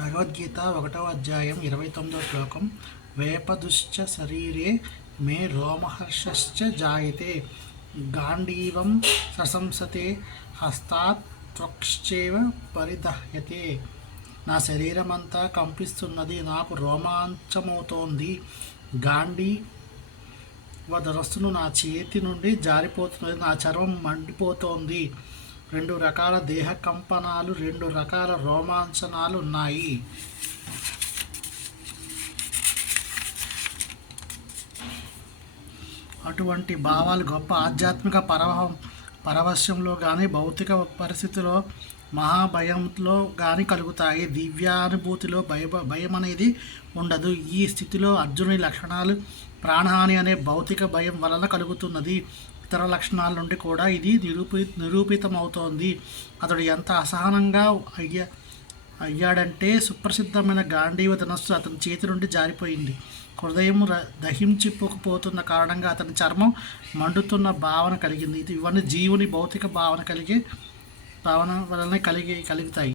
భగవద్గీత ఒకటవ అధ్యాయం ఇరవై తొమ్మిదవ శ్లోకం వేపదుశ్చ శరీరే మే రోమహర్షశ్చ జాయతే గాంధీవం సశంసతే హస్తాత్ త్వక్శ్చేవ పరిదహ్యతే. నా శరీరం అంతా కంపిస్తున్నది నాకు రోమాంచమవుతోంది. గాంధీ వదరస్సును నా చేతి నుండి జారిపోతున్నది నా చర్మం మండిపోతోంది. రెండు రకాల దేహ కంపనాలు రెండు రకాల రోమాంచనాలు ఉన్నాయి. అటువంటి భావాలు గొప్ప ఆధ్యాత్మిక పరవహం పరవశ్యంలో కానీ భౌతిక పరిస్థితిలో మహాభయంలో కానీ కలుగుతాయి. దివ్యానుభూతిలో భయ భయం అనేది ఉండదు. ఈ స్థితిలో అర్జునుడి లక్షణాలు ప్రాణహాని అనే భౌతిక భయం వలన కలుగుతున్నది. ఇతర లక్షణాల నుండి కూడా ఇది నిరూపి నిరూపితమవుతోంది. అతడు ఎంత అసహనంగా అయ్యా అయ్యాడంటే సుప్రసిద్ధమైన గాంధీవ ధనస్సు అతని చేతి నుండి జారిపోయింది. హృదయం దహించిపోకపోతున్న కారణంగా అతని చర్మం మండుతున్న భావన కలిగింది. ఇది ఇవన్నీ జీవుని భౌతిక భావన కలిగే భావన వలన కలిగి కలుగుతాయి.